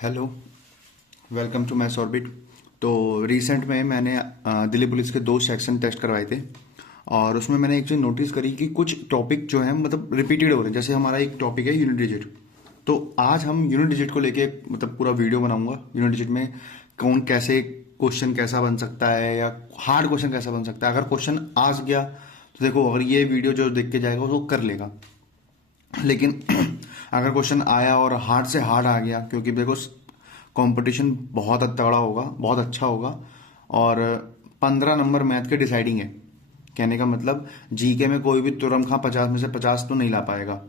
Hello, welcome to Maths Orbit. तो recent में मैंने दिल्ली पुलिस के 2 सेक्शन टेस्ट करवाए थे और उसमें मैंने एक चीज़ नोटिस करी कि कुछ टॉपिक जो है मतलब रिपीटेड हो रहे हैं। जैसे हमारा एक टॉपिक है यूनिट डिजिट, तो आज हम यूनिट डिजिट को लेके मतलब पूरा वीडियो बनाऊंगा। यूनिट डिजिट में कौन कैसे क्वेश्चन कैसा बन सकता है या हार्ड क्वेश्चन कैसा बन सकता है। अगर क्वेश्चन आ गया तो देखो, अगर ये वीडियो जो देख के जाएगा वो कर लेगा, लेकिन अगर क्वेश्चन आया और हार्ड से हार्ड आ गया, क्योंकि देखो कंपटीशन बहुत तगड़ा होगा, बहुत अच्छा होगा। और 15 नंबर मैथ के डिसाइडिंग है। कहने का मतलब जीके में कोई भी तुरंत 50 में से 50 तो नहीं ला पाएगा।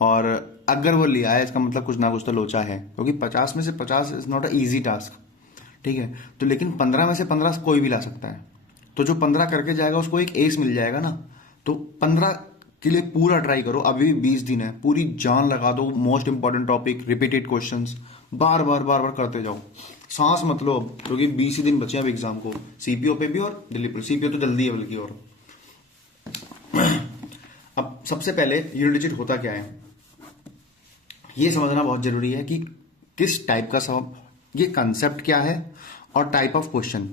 और अगर वो लिया है इसका मतलब कुछ ना कुछ तो लोचा है, क्योंकि 50 में से 50 is not a easy task. ठीक है, तो लेकिन 15 में से 15 कोई भी ला सकता है। तो जो 15 करके जाएगा उसको एक एस मिल जाएगा ना। तो 15 के लिए पूरा ट्राई करो। अभी भी 20 दिन है, पूरी जान लगा दो। Most important topic, repeated questions बार बार बार बार करते जाओ। सांस मत लो अब, क्योंकि 20 ही दिन बचे हैं अब एग्जाम को, सीपीओ पे भी और दिल्ली पुलिस। सीपीओ तो जल्दी है बल्कि। और अब सबसे पहले यूनिट डिजिट होता क्या है ये समझना बहुत जरूरी है कि किस टाइप का सब, ये कंसेप्ट क्या है और टाइप ऑफ क्वेश्चन।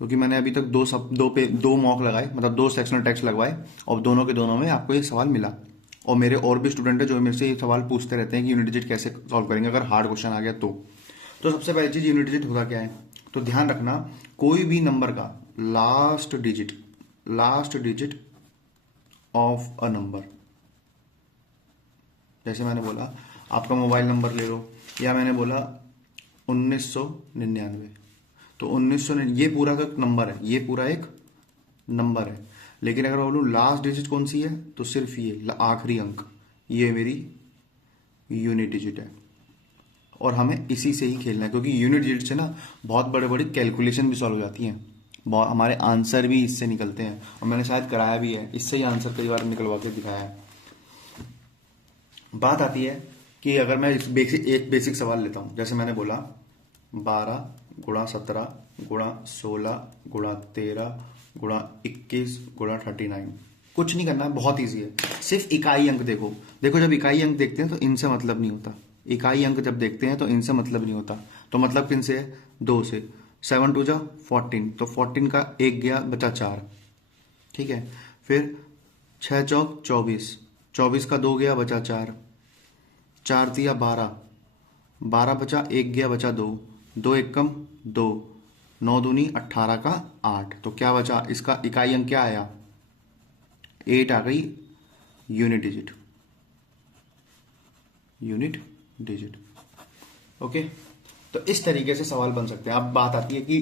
क्योंकि मैंने अभी तक दो मॉक लगाए, मतलब 2 सेक्शनल टेस्ट लगवाए, और दोनों के दोनों में आपको ये सवाल मिला। और मेरे और भी स्टूडेंट है जो मेरे से ये सवाल पूछते रहते हैं कि यूनिट डिजिट कैसे सॉल्व करेंगे अगर हार्ड क्वेश्चन आ गया तो सबसे पहली चीज, यूनिट डिजिट होता क्या है। तो ध्यान रखना, कोई भी नंबर का last digit of a number. जैसे मैंने बोला आपका मोबाइल नंबर ले लो, या मैंने बोला 1999, तो 1900, ये पूरा का नंबर है, ये पूरा एक नंबर है। लेकिन अगर बोलूँ लास्ट डिजिट कौन सी है, तो सिर्फ ये आखिरी अंक, ये मेरी यूनिट डिजिट है। और हमें इसी से ही खेलना है, क्योंकि यूनिट डिजिट से ना बहुत बड़े बड़ी कैलकुलेशन भी सॉल्व हो जाती हैं। बहुत हमारे आंसर भी इससे निकलते हैं, और मैंने शायद कराया भी है, इससे ही आंसर कई बार निकलवा के दिखाया है। बात आती है कि अगर मैं एक बेसिक सवाल लेता हूं, जैसे मैंने बोला 12 गुणा 17 गुणा 16 गुणा 13 गुणा 21 गुणा 39। कुछ नहीं करना है, बहुत इजी है। सिर्फ इकाई अंक देखो। देखो, जब इकाई अंक देखते हैं तो इनसे मतलब नहीं होता। इकाई अंक जब देखते हैं तो इनसे मतलब नहीं होता। तो मतलब किन से है? 2 से। 7 टू जा 14, तो 14 का 1 गया, बचा 4। ठीक है, फिर 6 चौक 24, 24 का 2 गया, बचा 4। 4 दिया 12, 12 बचा, 1 गया, बचा 2। 2 एकम 2, 9 दूनी 18 का 8। तो क्या बचा? इसका इकाई अंक क्या आया? 8 आ गई unit digit. Unit digit. Okay, तो इस तरीके से सवाल बन सकते हैं। अब बात आती है कि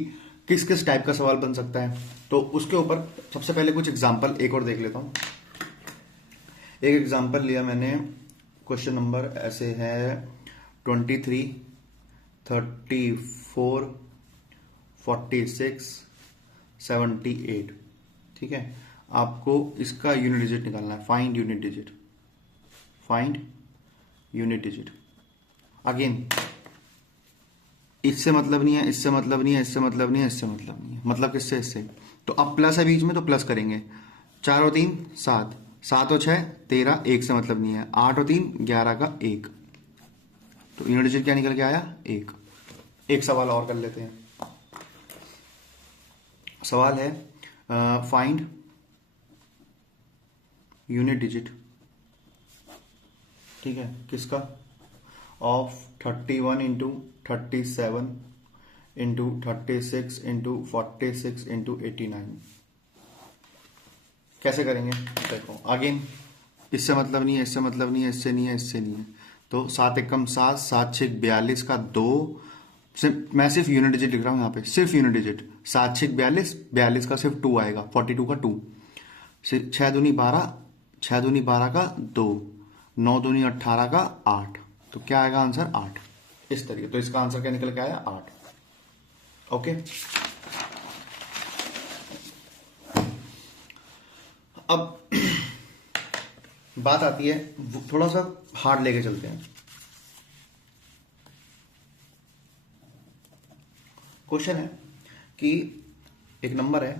किस किस टाइप का सवाल बन सकता है, तो उसके ऊपर सबसे पहले कुछ एग्जांपल एक और देख लेता हूं। एक एग्जांपल लिया मैंने, क्वेश्चन नंबर ऐसे है 23, 34, 46, 78। ठीक है, आपको इसका यूनिट डिजिट निकालना है। Find unit digit, find unit digit. Again, इससे मतलब नहीं है, इससे मतलब नहीं है, इससे मतलब नहीं है, इससे मतलब नहीं है। मतलब किससे? इससे। तो अब प्लस है बीच में, तो प्लस करेंगे। 4 और 3 7, 7 और 6 13, 1 से मतलब नहीं है। 8 और 3 11 का 1, तो यूनिट डिजिट क्या निकल के आया? 1। एक सवाल और कर लेते हैं। सवाल है फाइंड यूनिट डिजिट, ठीक है, किसका? Of 31 into 37 into 36 into 46 into 89। कैसे करेंगे देखो। अगेन, इससे मतलब नहीं है, इससे मतलब नहीं है, इससे नहीं है, इससे नहीं है। तो 7 एकम 7, 7 6 42 का 2। मैं सिर्फ यूनिट डिजिट लिख रहा हूं यहाँ पे, सिर्फ यूनिट डिजिट। 7 6 42, 42 का सिर्फ 2 आएगा, 42 का 2। 6 दूनी 12, 6 दूनी 12 का 2, 9 दूनी 18 का 8। तो क्या आएगा आंसर? 8। इस तरीके, तो इसका आंसर क्या निकल के आया? 8। ओके, अब बात आती है, थोड़ा सा हार्ड लेके चलते हैं। क्वेश्चन है कि एक नंबर है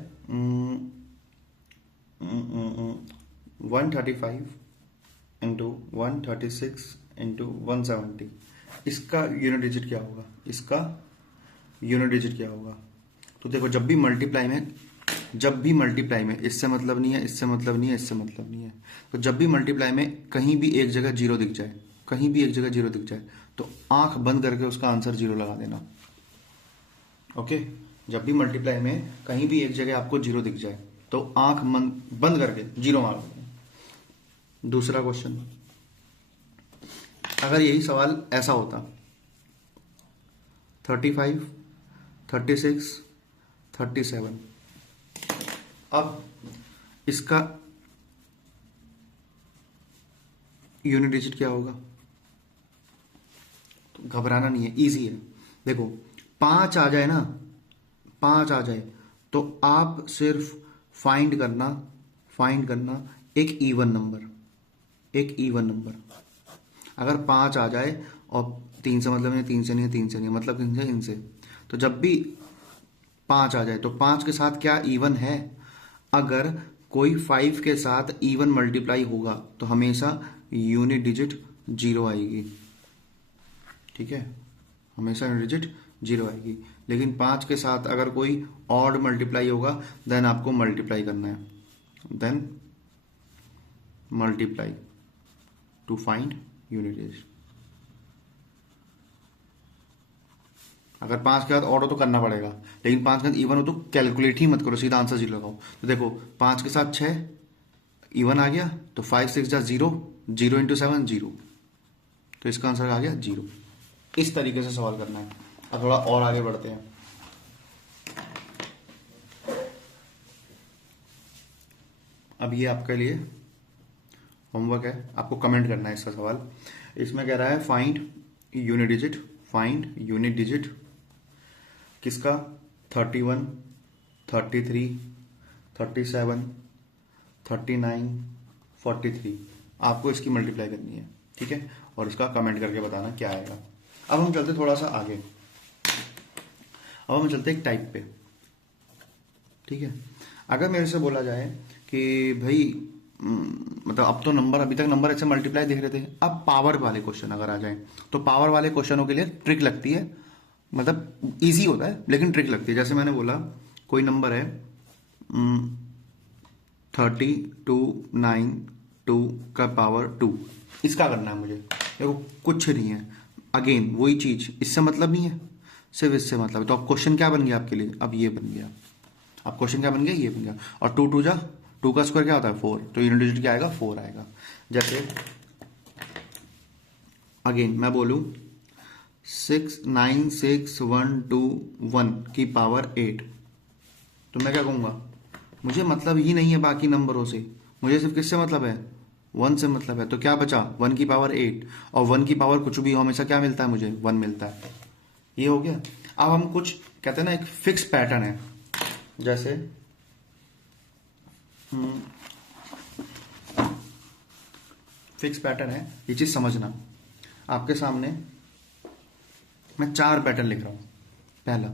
135 इंटू 136 इंटू 170 इसका यूनिट डिजिट क्या होगा, इसका यूनिट डिजिट क्या होगा। तो देखो जब भी मल्टीप्लाई में इससे मतलब नहीं है, इससे मतलब नहीं है, इससे मतलब नहीं है, तो जब भी मल्टीप्लाई में कहीं भी एक जगह जीरो दिख जाए, कहीं भी एक जगह जीरो दिख जाए, तो आंख बंद करके उसका आंसर जीरो लगा देना। ओके, जब भी मल्टीप्लाई में कहीं भी एक जगह आपको जीरो दिख जाए तो आंख बंद करके जीरो मार देना। दूसरा क्वेश्चन, अगर यही सवाल ऐसा होता 35, 36, 37, अब इसका यूनिट डिजिट क्या होगा। तो घबराना नहीं है, इजी है। देखो 5 आ जाए ना, 5 आ जाए तो आप सिर्फ फाइंड करना एक इवन नंबर। अगर 5 आ जाए और 3 से मतलब नहीं, 3 से नहीं है, 3 से नहीं है, मतलब इनसे इनसे, तो जब भी 5 आ जाए तो 5 के साथ क्या इवन है। अगर कोई 5 के साथ इवन मल्टीप्लाई होगा तो हमेशा यूनिट डिजिट जीरो आएगी। ठीक है, हमेशा यूनिट डिजिट जीरो आएगी। लेकिन 5 के साथ अगर कोई ऑड मल्टीप्लाई होगा देन आपको मल्टीप्लाई करना है, then multiply to find unit digit. अगर 5 के बाद ऑड हो तो करना पड़ेगा, लेकिन 5 के बाद इवन हो तो कैलकुलेट ही मत करो, सीधा आंसर जीरो लगाओ। तो देखो 5 के साथ 6 इवन आ गया तो 5 6 जा 0, 0 इंटू 7 0, तो इसका आंसर आ गया 0। इस तरीके से सवाल करना है। अब थोड़ा और आगे बढ़ते हैं। अब ये आपके लिए होमवर्क है, आपको कमेंट करना है इसका सवाल। इसमें कह रहा है फाइंड यूनिट डिजिट किसका, 31, 33, 37, 39, 43। आपको इसकी मल्टीप्लाई करनी है, ठीक है, और इसका कमेंट करके बताना क्या आएगा। अब हम चलते थोड़ा सा आगे, अब हम चलते एक टाइप पे। ठीक है, अगर मेरे से बोला जाए कि भाई मतलब अब तो नंबर, अभी तक नंबर ऐसे मल्टीप्लाई देख रहे थे, अब पावर वाले क्वेश्चन अगर आ जाए तो पावर वाले क्वेश्चनों के लिए ट्रिक लगती है, मतलब इजी होता है लेकिन ट्रिक लगती है। जैसे मैंने बोला कोई नंबर है 3292 का पावर 2, इसका करना है मुझे। देखो कुछ नहीं है, अगेन वही चीज, इससे मतलब नहीं है, सिर्फ इससे मतलब है। तो अब क्वेश्चन क्या बन गया आपके लिए, अब ये बन गया, अब क्वेश्चन क्या बन गया, ये बन गया। और 2 जा 2 का स्क्वायर क्या होता है 4, तो यूनिट डिजिट क्या आएगा 4 आएगा। जैसे अगेन मैं बोलूं 696121 की पावर 8, तो मैं क्या कहूंगा, मुझे मतलब ही नहीं है बाकी नंबरों से, मुझे सिर्फ किससे मतलब है, 1 से मतलब है। तो क्या बचा 1 की पावर 8, और 1 की पावर कुछ भी हो हमेशा क्या मिलता है, मुझे 1 मिलता है। ये हो गया। अब हम कुछ कहते हैं ना, एक फिक्स पैटर्न है, जैसे फिक्स पैटर्न है, ये चीज समझना। आपके सामने मैं 4 पैटर्न लिख रहा हूं। पहला,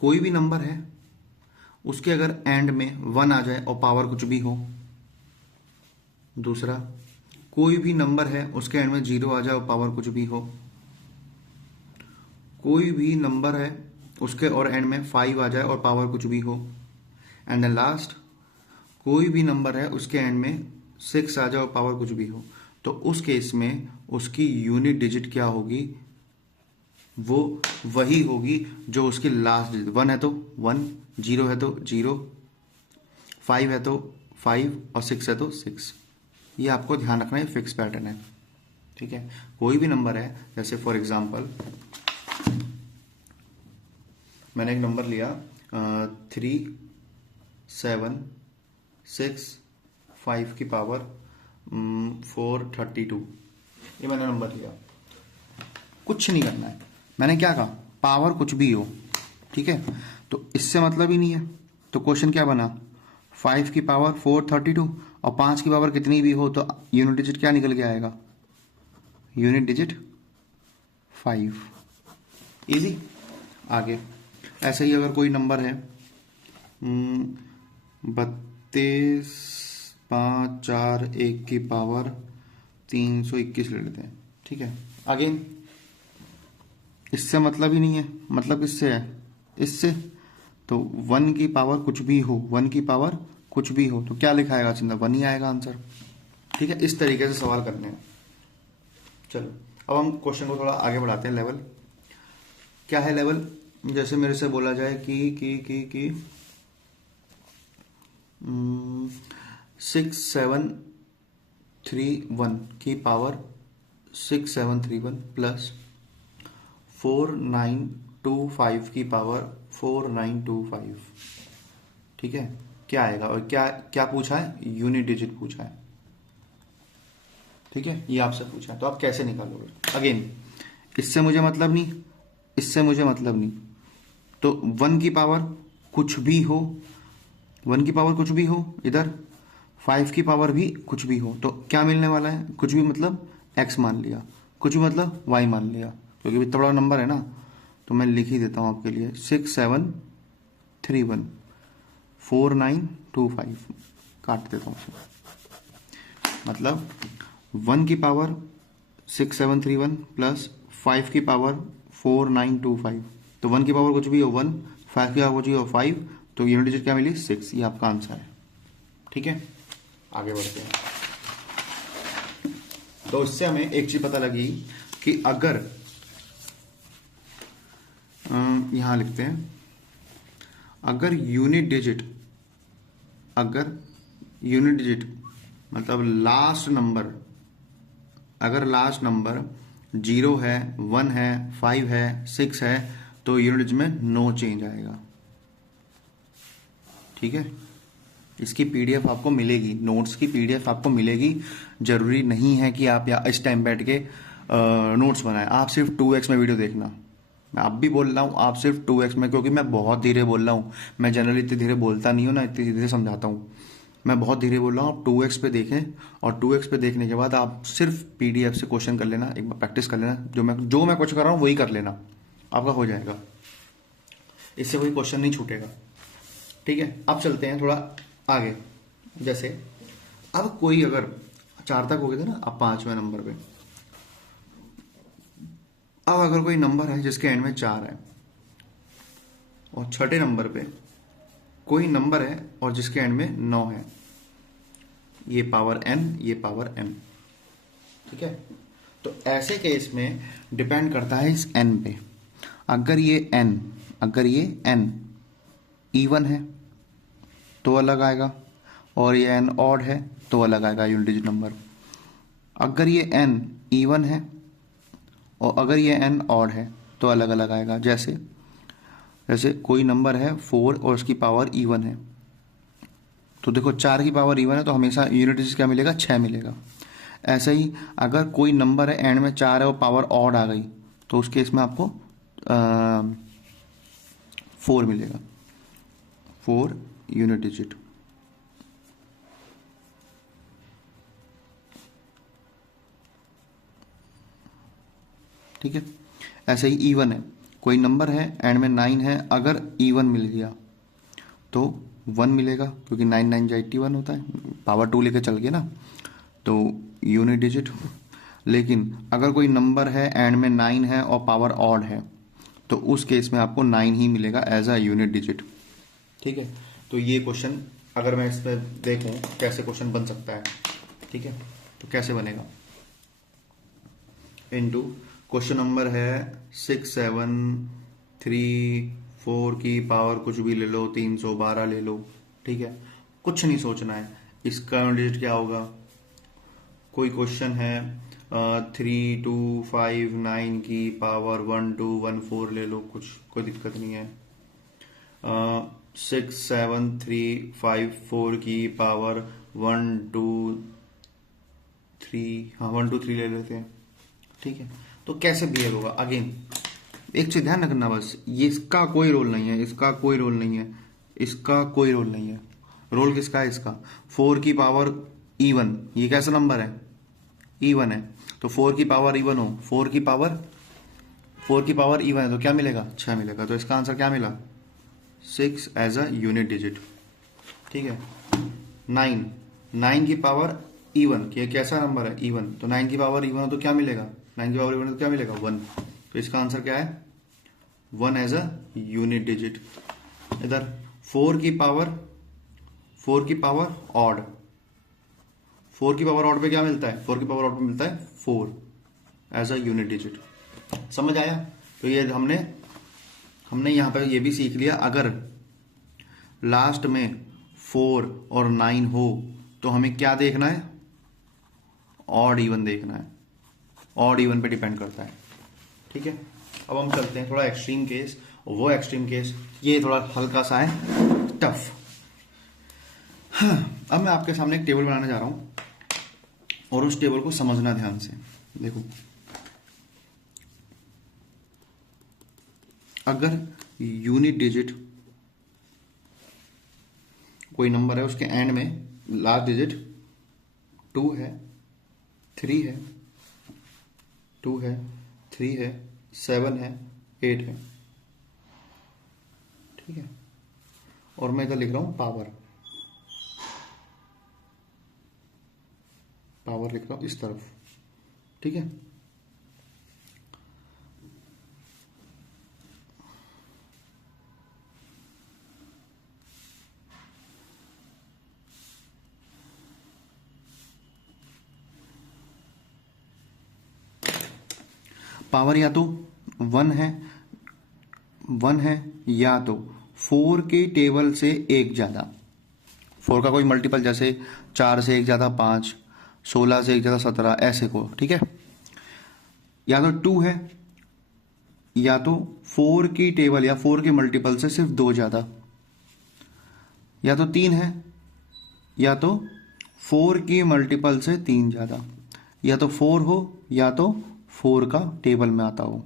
कोई भी नंबर है उसके अगर एंड में 1 आ जाए और पावर कुछ भी हो। दूसरा, कोई भी नंबर है उसके एंड में 0 आ जाए और पावर कुछ भी हो। कोई भी नंबर है उसके और एंड में 5 आ जाए और पावर कुछ भी हो। एंड देन लास्ट, कोई भी नंबर है उसके एंड में 6 आ जाए और पावर कुछ भी हो। तो उस केस में उसकी यूनिट डिजिट क्या होगी, वो वही होगी जो उसकी लास्ट डिजिट। 1 है तो 1, 0 है तो 0, 5 है तो 5 और 6 है तो 6। ये आपको ध्यान रखना है, फिक्स पैटर्न है। ठीक है, कोई भी नंबर है, जैसे फॉर एग्जांपल मैंने एक नंबर लिया 3765 की पावर 432, ये मैंने नंबर लिया। कुछ नहीं करना है, मैंने क्या कहा, पावर कुछ भी हो। ठीक है, तो इससे मतलब ही नहीं है, तो क्वेश्चन क्या बना, 5 की पावर 432 और 5 की पावर कितनी भी हो तो यूनिट डिजिट क्या निकल के आएगा, यूनिट डिजिट 5। इजी। आगे ऐसे ही अगर कोई नंबर है 32,541 की पावर 321 ले लेते हैं। ठीक है। अगेन इससे मतलब ही नहीं है, मतलब किससे है, इससे। तो 1 की पावर कुछ भी हो, 1 की पावर कुछ भी हो तो क्या लिखा आएगा, चिंता 1 ही आएगा आंसर। ठीक है, इस तरीके से सवाल करने हैं। चलो अब हम क्वेश्चन को थोड़ा आगे बढ़ाते हैं। लेवल क्या है, लेवल जैसे मेरे से बोला जाए कि 6731 की पावर 6731 प्लस 4925 की पावर 4925। ठीक है, क्या आएगा, और क्या क्या पूछा है, यूनिट डिजिट पूछा है। ठीक है, ये आपसे पूछा है तो आप कैसे निकालोगे। अगेन इससे मुझे मतलब नहीं, इससे मुझे मतलब नहीं। तो 1 की पावर कुछ भी हो, 1 की पावर कुछ भी हो, इधर 5 की पावर भी कुछ भी हो, तो क्या मिलने वाला है, कुछ भी मतलब x मान लिया, कुछ भी मतलब y मान लिया, क्योंकि इतना बड़ा नंबर है ना। तो मैं लिख ही देता हूँ आपके लिए 6731 4925 काट देता हूँ। मतलब 1 की पावर 6731 प्लस 5 की पावर 4925। तो 1 की पावर कुछ भी हो 1, 5 की पावर कुछ भी हो 5, तो यूनिट डिजिट क्या मिली 6। ये आपका आंसर है। ठीक है, आगे बढ़ते हैं। तो इससे हमें एक चीज पता लगी कि अगर यहां लिखते हैं, अगर यूनिट डिजिट मतलब लास्ट नंबर, अगर लास्ट नंबर 0 है, 1 है, 5 है, 6 है, तो यूनिट में नो चेंज आएगा। ठीक है, इसकी पीडीएफ आपको मिलेगी, नोट्स की पीडीएफ आपको मिलेगी। जरूरी नहीं है कि आप या इस टाइम बैठ के नोट्स बनाएं, आप सिर्फ 2x में वीडियो देखना। मैं अब भी बोल रहा हूँ, आप सिर्फ 2x में, क्योंकि मैं बहुत धीरे बोल रहा हूँ। मैं जनरली इतनी धीरे बोलता नहीं हूँ ना, इतनी धीरे समझाता हूँ। मैं बहुत धीरे बोल रहा हूँ, आप 2x पे देखें, और 2x पे देखने के बाद आप सिर्फ पीडीएफ से क्वेश्चन कर लेना, एक बार प्रैक्टिस कर लेना। जो मैं कुछ कर रहा हूँ वही कर लेना, आपका हो जाएगा, इससे कोई क्वेश्चन नहीं छूटेगा। ठीक है, अब चलते हैं थोड़ा आगे। जैसे अब कोई अगर 4 तक हो गए थे ना, अब 5वें नंबर पे, अब अगर कोई नंबर है जिसके एंड में 4 है, और छठे नंबर पे कोई नंबर है और जिसके एंड में 9 है, ये पावर n, ये पावर n। ठीक है, तो ऐसे केस में डिपेंड करता है इस n पे। अगर ये n इवन है तो अलग आएगा, और ये n ऑड है तो अलग आएगा यूनिट डिजिट नंबर। अगर ये n इवन है और अगर ये n ऑड है तो अलग अलग आएगा। जैसे कोई नंबर है 4 और उसकी पावर इवन है, तो देखो 4 की पावर इवन है तो हमेशा यूनिट डिजिट क्या मिलेगा, 6 मिलेगा। ऐसे ही अगर कोई नंबर है एंड में 4 है और पावर ऑड आ गई, तो उस केस में आपको 4 मिलेगा, 4 यूनिट डिजिट। ठीक है, ऐसे ही इवन है, कोई नंबर है एंड में 9 है, अगर इवन मिल गया तो 1 मिलेगा, क्योंकि 9 9 81 होता है, पावर 2 लेके चल गए ना, तो यूनिट डिजिट। लेकिन अगर कोई नंबर है एंड में 9 है और पावर ऑड है, तो उस केस में आपको 9 ही मिलेगा एज अ यूनिट डिजिट। ठीक है, तो ये क्वेश्चन अगर मैं इस पर देखूं कैसे क्वेश्चन बन सकता है। ठीक है, तो कैसे बनेगा, इनटू क्वेश्चन नंबर है 6734 की पावर कुछ भी ले लो, 312 ले लो। ठीक है, कुछ नहीं सोचना है, इसका डिजिट क्या होगा। कोई क्वेश्चन है 3259 की पावर 1214 ले लो, कुछ कोई दिक्कत नहीं है। 67354 की पावर 123 ले लेते हैं। ठीक है, तो कैसे बिहेव होगा। अगेन एक चीज ध्यान रखना बस, ये इसका कोई रोल नहीं है, इसका कोई रोल नहीं है, इसका कोई रोल नहीं है। रोल किसका है, इसका। 4 की पावर इवन, ये कैसा नंबर है, इवन है, तो 4 की पावर इवन हो, 4 की पावर इवन है तो क्या मिलेगा, 6 मिलेगा। तो इसका आंसर क्या मिला, 6 एज अ यूनिट डिजिट। ठीक है, 9 की पावर इवन, ये कैसा नंबर है, इवन, तो 9 की पावर इवन हो तो क्या मिलेगा, 9 की पावर इवन तो क्या मिलेगा 1। तो इसका आंसर क्या है 1 एज अ यूनिट डिजिट। इधर 4 की पावर ऑड, 4 की पावर ऑड पे क्या मिलता है, 4 की पावर ऑड पे मिलता है 4 एज अ यूनिट डिजिट। समझ आया? तो ये हमने यहां पर ये भी सीख लिया, अगर लास्ट में 4 और 9 हो तो हमें क्या देखना है, ऑड इवन देखना है, ऑड इवन पे डिपेंड करता है। ठीक है, अब हम चलते हैं थोड़ा एक्सट्रीम केस। वो एक्सट्रीम केस ये थोड़ा हल्का सा है, टफ। हाँ, अब मैं आपके सामने एक टेबल बनाने जा रहा हूं और उस टेबल को समझना ध्यान से। देखो, अगर यूनिट डिजिट कोई नंबर है, उसके एंड में लास्ट डिजिट 2 है, 3 है, 2 है, 3 है, 7 है, 8 है, ठीक है, और मैं इधर लिख रहा हूं पावर लिख रहा हूं इस तरफ। ठीक है, पावर या तो 1 है या तो 4 के टेबल से एक ज्यादा, 4 का कोई मल्टीपल, जैसे 4 से एक ज्यादा 5, 16 से एक ज्यादा 17, ऐसे को। ठीक है, या तो 2 है, या तो 4 की टेबल या 4 के मल्टीपल से सिर्फ 2 ज्यादा, या तो 3 है, या तो 4 की मल्टीपल से 3 ज्यादा, या तो 4 हो, या तो 4 का टेबल में आता हो,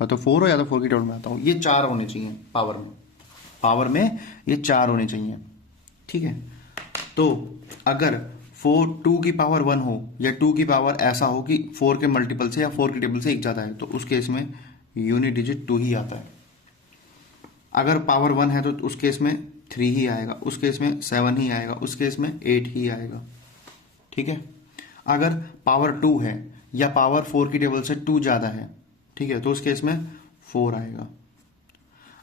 या तो 4 हो या तो 4 की टेबल में आता हो। ये 4 होने चाहिए पावर में ये 4 होने चाहिए। ठीक है, तो अगर 2 की पावर 1 हो या 2 की पावर ऐसा हो कि 4 के मल्टीपल से या 4 के टेबल से एक ज्यादा है, तो उस केस में यूनिट डिजिट 2 ही आता है। अगर पावर 1 है तो उस केस में 3 ही आएगा, उस केस में 7 ही आएगा, उस केस में 8 ही आएगा। ठीक है, अगर पावर 2 है या पावर 4 की टेबल से 2 ज्यादा है, ठीक है, तो उस केस में 4 आएगा।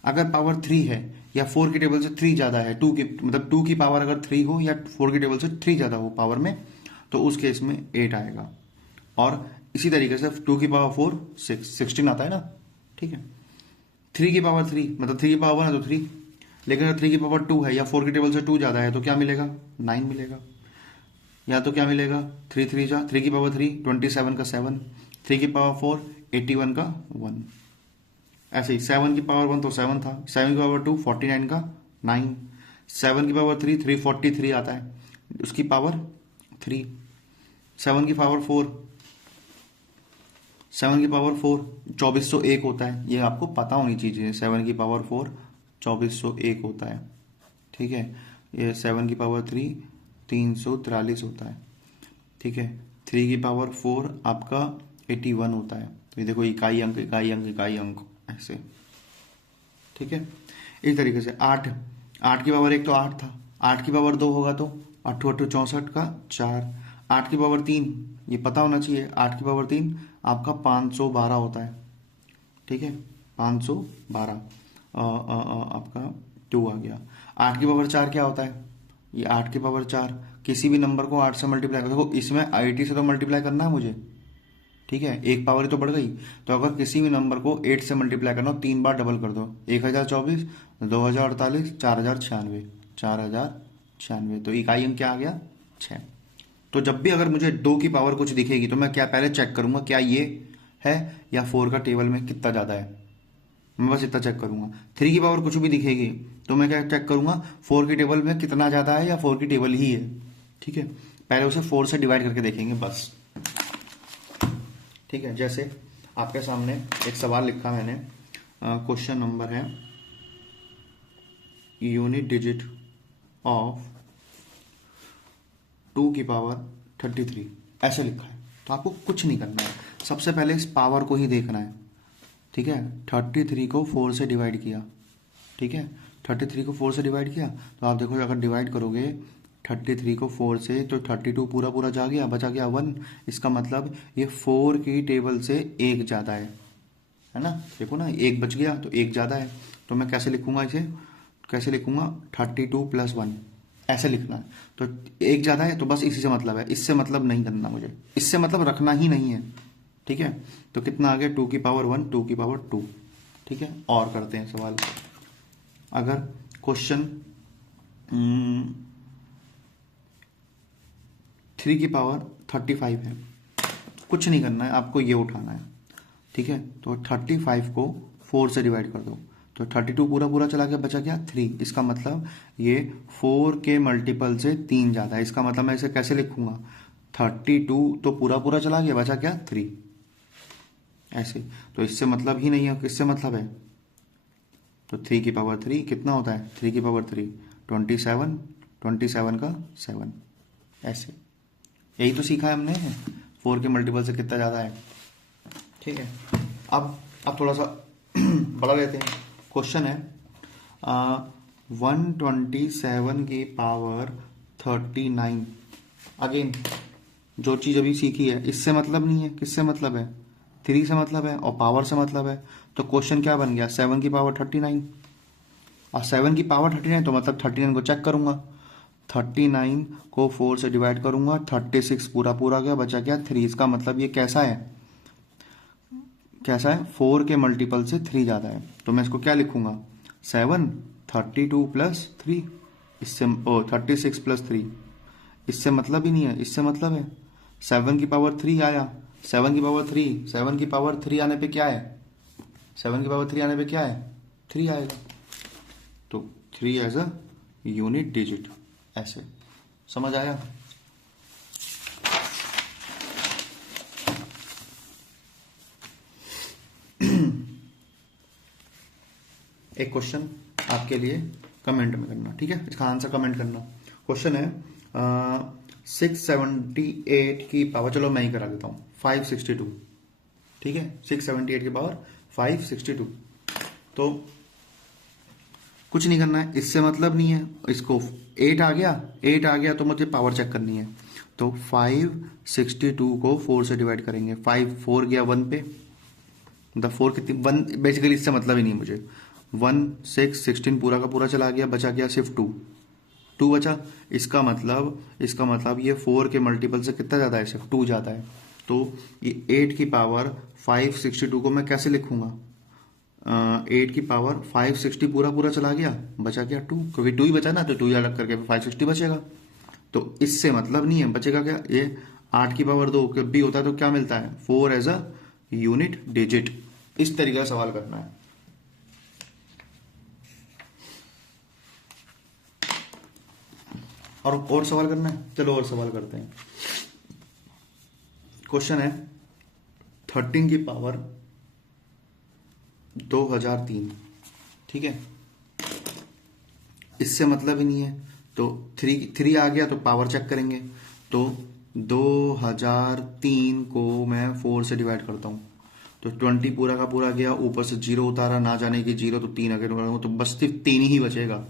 अगर पावर 3 है या 4 की टेबल से 3 ज्यादा है, 2 की मतलब 2 की पावर अगर 3 हो या 4 की टेबल से 3 ज्यादा हो पावर में, तो उस केस में 8 आएगा। और इसी तरीके से 2 की पावर 4 16 आता है ना। ठीक है, 3 की पावर 3 मतलब 3 की पावर 1 है तो 3, लेकिन अगर 3 की पावर 2 है या 4 की टेबल से 2 ज्यादा है तो क्या मिलेगा, 9 मिलेगा। या तो क्या मिलेगा, 3 की पावर 3 27 का 7, 3 की पावर 4 81 का 1। ऐसे ही 7 की पावर 1 तो 7 था, 7 की पावर 2 49 का 9, 7 की पावर 3 343 आता है, उसकी पावर 3, 7 की पावर 4 2401 होता है। ये आपको पता होनी चाहिए, 7 की पावर 4 2401 होता है। ठीक है, ये 7 की पावर 3 343 होता है। ठीक है, 3 की पावर 4 आपका 81 होता है। तो ये देखो, इकाई अंक इकाई अंक इकाई अंक ऐसे। ठीक है, इस तरीके से 8 की पावर 1 तो 8 था, 8 की पावर 2 होगा तो 8 8 64 का 4, 8 की पावर 3 ये पता होना चाहिए, 8 की पावर 3 आपका 512 होता है। ठीक है, 512 आपका 2 आ गया। 8 की पावर 4 क्या होता है, ये 8 की पावर 4 किसी भी नंबर को 8 से मल्टीप्लाई कर, देखो इसमें 80 से तो मल्टीप्लाई करना है मुझे। ठीक है, एक पावर ही तो बढ़ गई, तो अगर किसी भी नंबर को 8 से मल्टीप्लाई करना हो 3 बार डबल कर दो, 1024 2048 4096 4096, तो इकाई अंक क्या आ गया 6। तो जब भी अगर मुझे 2 की पावर कुछ दिखेगी तो मैं क्या पहले चेक करूंगा, क्या ये है या 4 का टेबल में कितना ज्यादा है, मैं बस इतना चेक करूंगा। 3 की पावर कुछ भी दिखेगी तो मैं क्या चेक करूंगा, 4 की टेबल में कितना ज्यादा है या 4 की टेबल ही है। ठीक है, पहले उसे 4 से डिवाइड करके देखेंगे बस। ठीक है, जैसे आपके सामने एक सवाल लिखा मैंने, क्वेश्चन नंबर है यूनिट डिजिट ऑफ 2 की पावर 33, ऐसे लिखा है। तो आपको कुछ नहीं करना है, सबसे पहले इस पावर को ही देखना है। ठीक है, 33 को 4 से डिवाइड किया। ठीक है, 33 को 4 से डिवाइड किया तो आप देखो, अगर डिवाइड करोगे 33 को 4 से, तो 32 पूरा पूरा जा गया, बचा गया 1। इसका मतलब ये 4 की टेबल से एक ज़्यादा है ना। देखो ना, एक बच गया तो एक ज़्यादा है। तो मैं कैसे लिखूंगा इसे, कैसे लिखूंगा, 32 + 1 ऐसे लिखना है। तो एक ज़्यादा है तो बस इसी से मतलब है, इससे मतलब नहीं करना मुझे, इससे मतलब रखना ही नहीं है। ठीक है, तो कितना आ गया, 2 की पावर 1, 2 की पावर 2। ठीक है, और करते हैं सवाल। अगर क्वेश्चन 3 की पावर 35 है, कुछ नहीं करना है, आपको ये उठाना है। ठीक है, तो 35 को 4 से डिवाइड कर दो, तो 32 पूरा पूरा चला गया, बचा क्या 3। इसका मतलब ये 4 के मल्टीपल से 3 ज़्यादा है। इसका मतलब मैं इसे कैसे लिखूंगा, 32 तो पूरा पूरा चला गया, बचा क्या 3, ऐसे। तो इससे मतलब ही नहीं है, किससे मतलब है, तो 3 की पावर 3 कितना होता है, 3 की पावर 3 27, 27 का 7, ऐसे। यही तो सीखा है हमने, 4 के मल्टीपल से कितना ज़्यादा है। ठीक है, अब थोड़ा सा बढ़ा लेते हैं। क्वेश्चन है 127 की पावर 39। अगेन जो चीज़ अभी सीखी है, इससे मतलब नहीं है, किससे मतलब है, 3 से मतलब है और पावर से मतलब है। तो क्वेश्चन क्या बन गया, 7 की पावर 39, और 7 की पावर 39 तो मतलब 39 को चेक करूंगा, 39 को 4 से डिवाइड करूंगा, 36 पूरा पूरा गया, बचा क्या 3। इसका मतलब ये कैसा है, कैसा है, 4 के मल्टीपल से 3 ज़्यादा है। तो मैं इसको क्या लिखूंगा, 7 32 + 3, इससे 36 + 3, इससे मतलब ही नहीं है, इससे मतलब है। 7 की पावर 3 आया, 7 की पावर 3, 7 की पावर 3 आने पे क्या है, 7 की पावर 3 आने पे क्या है, 3 आएगा। तो 3 एज अ यूनिट डिजिट, ऐसे। समझ आया। एक क्वेश्चन आपके लिए कमेंट में करना, ठीक है, इसका आंसर कमेंट करना। क्वेश्चन है 678 की पावर, चलो मैं ही करा देता हूँ, 562। ठीक है, 678 की पावर 562। तो कुछ नहीं करना है, इससे मतलब नहीं है, इसको 8 आ गया, 8 आ गया तो मुझे पावर चेक करनी है। तो 562 को 4 से डिवाइड करेंगे, 5 4 गया 1 पे, मतलब 4 कितनी 1, बेसिकली इससे मतलब ही नहीं मुझे। 1 6 16 पूरा का पूरा चला गया, बचा गया सिर्फ 2, 2 बचा। इसका मतलब ये 4 के मल्टीपल से कितना ज़्यादा है, सिर्फ 2 ज़्यादा है। तो ये 8 की पावर 562 को मैं कैसे लिखूंगा, 8 की पावर 560 पूरा पूरा चला गया, बचा गया 2, क्योंकि 2 ही बचा ना, तो 2 अलग करके 560 बचेगा। तो इससे मतलब नहीं है, बचेगा क्या, ये 8 की पावर 2 कब भी होता है तो क्या मिलता है, 4 एज अ यूनिट डिजिट। इस तरीके का सवाल करना है। और सवाल करना है, चलो और सवाल करते हैं। क्वेश्चन है 13 की पावर 2003। ठीक है, इससे मतलब ही नहीं है, तो 3 आ गया तो पावर चेक करेंगे। तो 2003 को मैं 4 से डिवाइड करता हूँ, तो 20 पूरा का पूरा गया, ऊपर से 0 उतारा, ना जाने की 0, तो 3 अगर तो बस सिर्फ 3 ही बचेगा।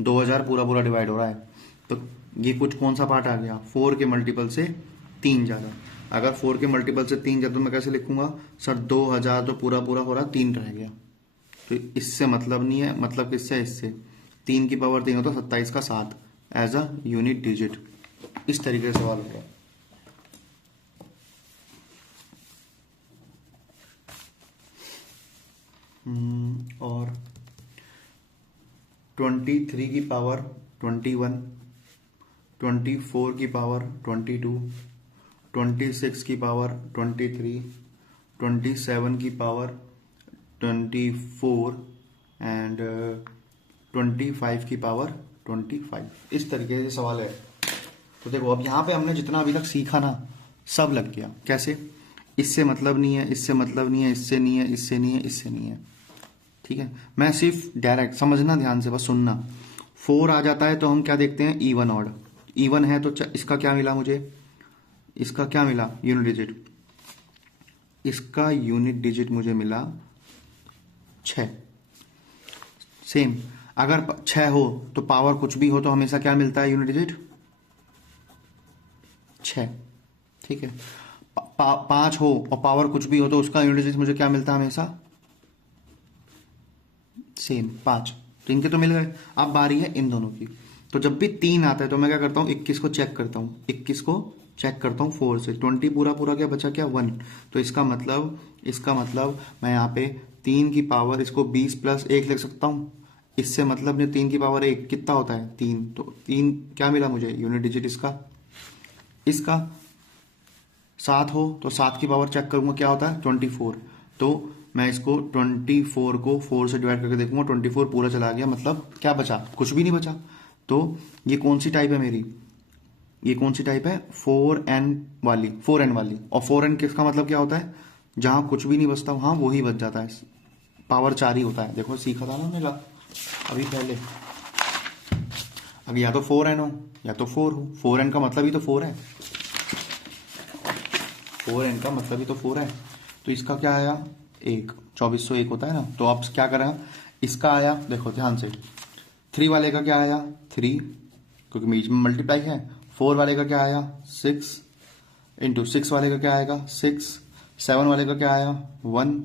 2000 पूरा पूरा डिवाइड हो रहा है, तो ये कुछ कौन सा पार्ट आ गया, 4 के मल्टीपल से 3 ज़्यादा। अगर 4 के मल्टीपल से 3 ज़्यादा तो मैं कैसे लिखूंगा, सर 2000 तो पूरा पूरा हो रहा, 3 रह गया। तो इससे मतलब नहीं है, मतलब किससे, इससे 3 की पावर 3 हो तो 27 का 7 एज अ यूनिट डिजिट। इस तरीके से सवाल हो गया। और 23 की पावर 21, 24 की पावर 22, 26 की पावर 23, 27 की पावर 24 एंड 25 की पावर 25। इस तरीके से सवाल है। तो देखो, अब यहाँ पे हमने जितना अभी तक सीखा ना, सब लग गया। कैसे, इससे मतलब नहीं है, इससे मतलब नहीं है, इससे नहीं है, इससे नहीं है, इससे नहीं है। ठीक है, मैं सिर्फ डायरेक्ट समझना, ध्यान से बस सुनना। 4 आ जाता है तो हम क्या देखते हैं, इवन ऑड। इवन है तो इसका क्या मिला मुझे, इसका क्या मिला, यूनिट डिजिट। इसका यूनिट डिजिट मुझे मिला 6। सेम, अगर 6 हो तो पावर कुछ भी हो तो हमेशा क्या मिलता है, यूनिट डिजिट 6। ठीक है, 5 हो और पावर कुछ भी हो तो उसका यूनिट डिजिट मुझे क्या मिलता है हमेशा, सेम 5। तो इनके तो मिल गए। अब बारी है इन दोनों की। तो जब भी 3 आता है तो मैं क्या करता हूँ, 21 को चेक करता हूँ, 21 को चेक करता हूँ 4 से। 20 पूरा पूरा क्या बचा, क्या 1। तो इसका मतलब मैं यहाँ पे 3 की पावर इसको 20 + 1 लिख सकता हूँ। इससे मतलब ने 3 की पावर 1 कितना होता है, 3। तो 3 क्या मिला मुझे, यूनिट डिजिट इसका 7 हो तो 7 की पावर चेक करूंगा क्या होता है, 24। तो मैं इसको 24 को 4 से डिवाइड करके देखूंगा, 24 पूरा चला गया, मतलब क्या बचा, कुछ भी नहीं बचा। तो ये कौन सी टाइप है मेरी, ये कौन सी टाइप है, 4n वाली, 4n वाली। और 4n किसका मतलब क्या होता है, जहां कुछ भी नहीं बचता वहां वही बच जाता है, पावर 4 ही होता है। देखो सीखा था ना मैंने अभी पहले। अब या तो 4n हो या तो 4 हो, 4n का मतलब ही तो 4 है, 4n का मतलब ही तो 4 है। तो इसका क्या आया, 1, 2401 होता है ना। तो आप क्या करें, इसका आया, देखो ध्यान से, 3 वाले का क्या आया 3, क्योंकि बीच में मल्टीप्लाई है। 4 वाले का क्या आया 6, इंटू 6 वाले का क्या आएगा 6, 7 वाले का क्या आया 1,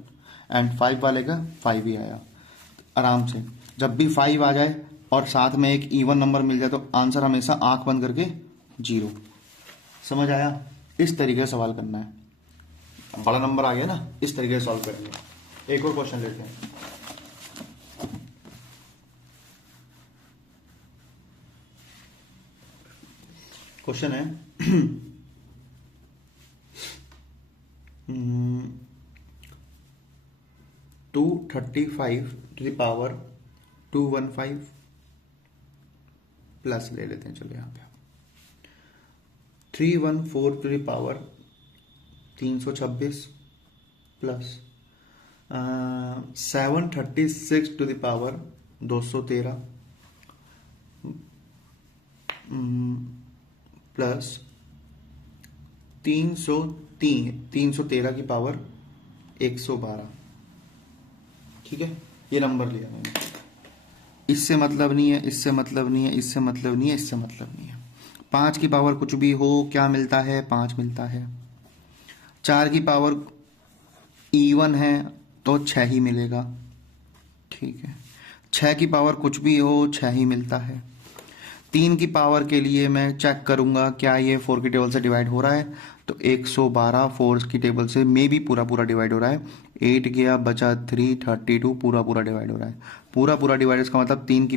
एंड 5 वाले का 5 ही आया। आराम से जब भी 5 आ जाए और साथ में एक इवन नंबर मिल जाए तो आंसर हमेशा आंख बंद करके 0। समझ आया, इस तरीके से सवाल करना है। बड़ा नंबर आ गया ना, इस तरीके से सॉल्व करेंगे। एक और क्वेश्चन लेते हैं। क्वेश्चन है 235 टू द पावर 215 प्लस ले लेते हैं, चलो यहाँ पे 314 to the power 326 plus 736 to the power 213 plus 313 की पावर 112। ठीक है, ये नंबर लिया मैंने। इससे मतलब नहीं है, इससे मतलब नहीं है, इससे मतलब नहीं है, इससे मतलब नहीं है। 5 की पावर कुछ भी हो क्या मिलता है, 5 मिलता है। 4 की पावर इवन है तो 6 ही मिलेगा। ठीक है, 6 की पावर कुछ भी हो 6 ही मिलता है। 3 की पावर के लिए मैं चेक करूंगा क्या ये 4 की टेबल से डिवाइड हो रहा है, तो 112 4 की टेबल से मे भी पूरा पूरा डिवाइड हो रहा है। 8 गया, बचा 3, 32 पूरा पूरा डिवाइड हो रहा है। पूरा पूरा डिवाइड, इसका मतलब 3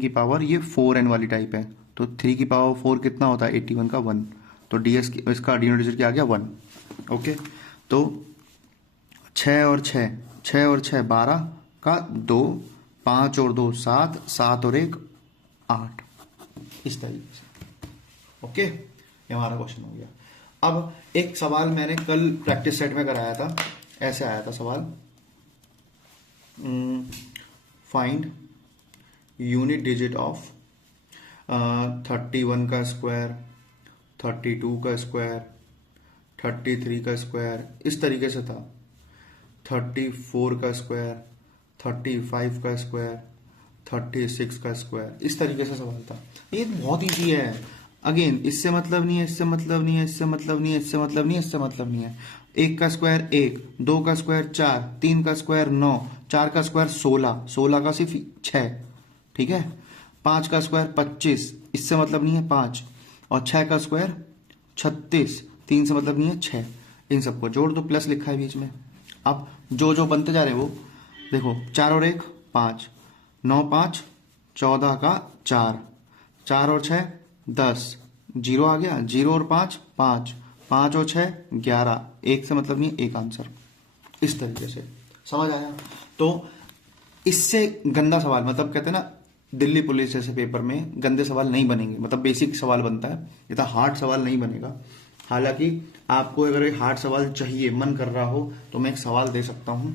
की पावर ये 4n वाली टाइप है। तो 3 की पावर 4 कितना होता है, 81 का 1। तो ds इसका डिनोमिनेटर क्या आ गया 1। ओके, तो 6 और 6 12 का 2, 5 और 2 7, 7 और 1 8, इस तरीके से। ओके, ये हमारा क्वेश्चन हो गया। अब एक सवाल मैंने कल प्रैक्टिस सेट में कराया था, ऐसे आया था सवाल, फाइंड यूनिट डिजिट ऑफ 31 का स्क्वायर, 32 का स्क्वायर, 33 का स्क्वायर, इस तरीके से था। 34 का स्क्वायर, 35 का स्क्वायर, 36 का स्क्वायर, इस तरीके से सवाल था। ये बहुत ईजी है। अगेन इससे मतलब नहीं है, इससे मतलब नहीं है, इससे मतलब नहीं है, इससे मतलब नहीं है, इससे मतलब नहीं है। 1 का स्क्वायर 1, 2 का स्क्वायर 4, 3 का स्क्वायर 9, 4 का स्क्वायर 16, 16 का सिर्फ 6। ठीक है, 5 का स्क्वायर 25, इससे मतलब नहीं है 5, और 6 का स्क्वायर 36, 3 से मतलब नहीं है 6। इन सबको जोड़ दो, प्लस लिखा है बीच में। अब जो जो बनते जा रहे हैं वो देखो, 4 और 1 5, 9 5 14 का 4, 4 और 6 10, 0 आ गया, 0 और 5 5, 5 और 6 11, 1 से मतलब नहीं, एक आंसर। इस तरीके से समझ आया। तो इससे गंदा सवाल, मतलब कहते हैं ना दिल्ली पुलिस जैसे पेपर में गंदे सवाल नहीं बनेंगे, मतलब बेसिक सवाल बनता है, इतना हार्ड सवाल नहीं बनेगा। हालांकि आपको अगर एक हार्ड सवाल चाहिए, मन कर रहा हो, तो मैं एक सवाल दे सकता हूं।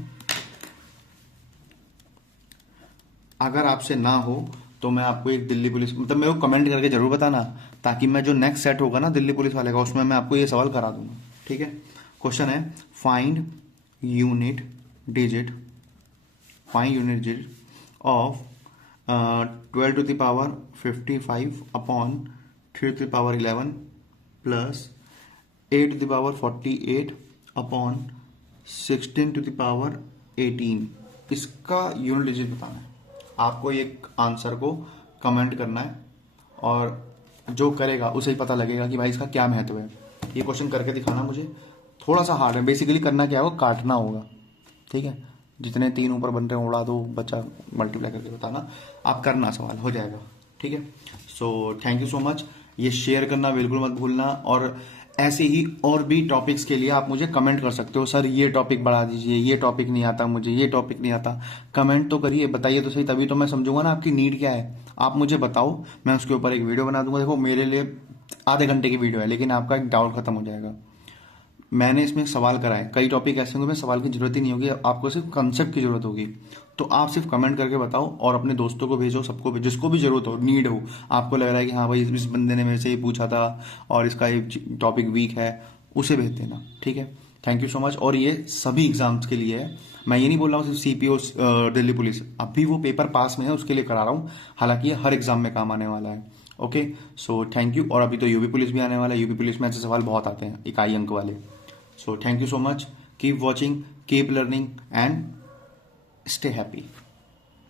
अगर आपसे ना हो तो मैं आपको एक दिल्ली पुलिस, मतलब मेरे को कमेंट करके जरूर बताना, ताकि मैं जो नेक्स्ट सेट होगा ना दिल्ली पुलिस वाले का, उसमें मैं आपको ये सवाल करा दूंगा। ठीक है, क्वेश्चन है find unit digit, find unit digit of 12 to the power 55 upon 3 to the power 11 plus 8⁴ upon 16⁻18 इसका यूनिट डिजिट बताना है। आपको एक आंसर को कमेंट करना है और जो करेगा उसे ही पता लगेगा कि भाई इसका क्या महत्व है। ये क्वेश्चन करके दिखाना मुझे, थोड़ा सा हार्ड है। बेसिकली करना क्या होगा, काटना होगा, ठीक है। जितने 3 ऊपर बन रहे हैं उड़ा दो, बच्चा मल्टीप्लाई करके बताना, आप करना, सवाल हो जाएगा, ठीक है। So thank you so much. ये शेयर करना बिल्कुल मत भूलना, और ऐसे ही और भी टॉपिक्स के लिए आप मुझे कमेंट कर सकते हो, सर ये टॉपिक बढ़ा दीजिए, ये टॉपिक नहीं आता मुझे, ये टॉपिक नहीं आता। कमेंट तो करिए, बताइए तो सही, तभी तो मैं समझूंगा ना आपकी नीड क्या है। आप मुझे बताओ, मैं उसके ऊपर एक वीडियो बना दूंगा। देखो मेरे लिए आधे घंटे की वीडियो है, लेकिन आपका एक डाउट खत्म हो जाएगा। मैंने इसमें सवाल कराए, कई टॉपिक ऐसे होंगे सवाल की जरूरत ही नहीं होगी, आपको सिर्फ कंसेप्ट की जरूरत होगी। तो आप सिर्फ कमेंट करके बताओ और अपने दोस्तों को भेजो, सबको भेजो, जिसको भी जरूरत हो, नीड हो, आपको लग रहा है कि हाँ भाई इस बंदे ने मेरे से ये पूछा था और इसका ये टॉपिक वीक है, उसे भेज देना, ठीक है। Thank you so much. और ये सभी एग्जाम्स के लिए है, मैं ये नहीं बोल रहा हूँ सिर्फ सीपीओ दिल्ली पुलिस, अभी वो पेपर पास में है उसके लिए करा रहा हूँ, हालांकि ये हर एग्जाम में काम आने वाला है। Okay, so thank you. और अभी तो यूपी पुलिस भी आने वाला है, यूपी पुलिस में ऐसे सवाल बहुत आते हैं इकाई अंक वाले। So thank you so much. Keep watching, keep learning, and stay happy.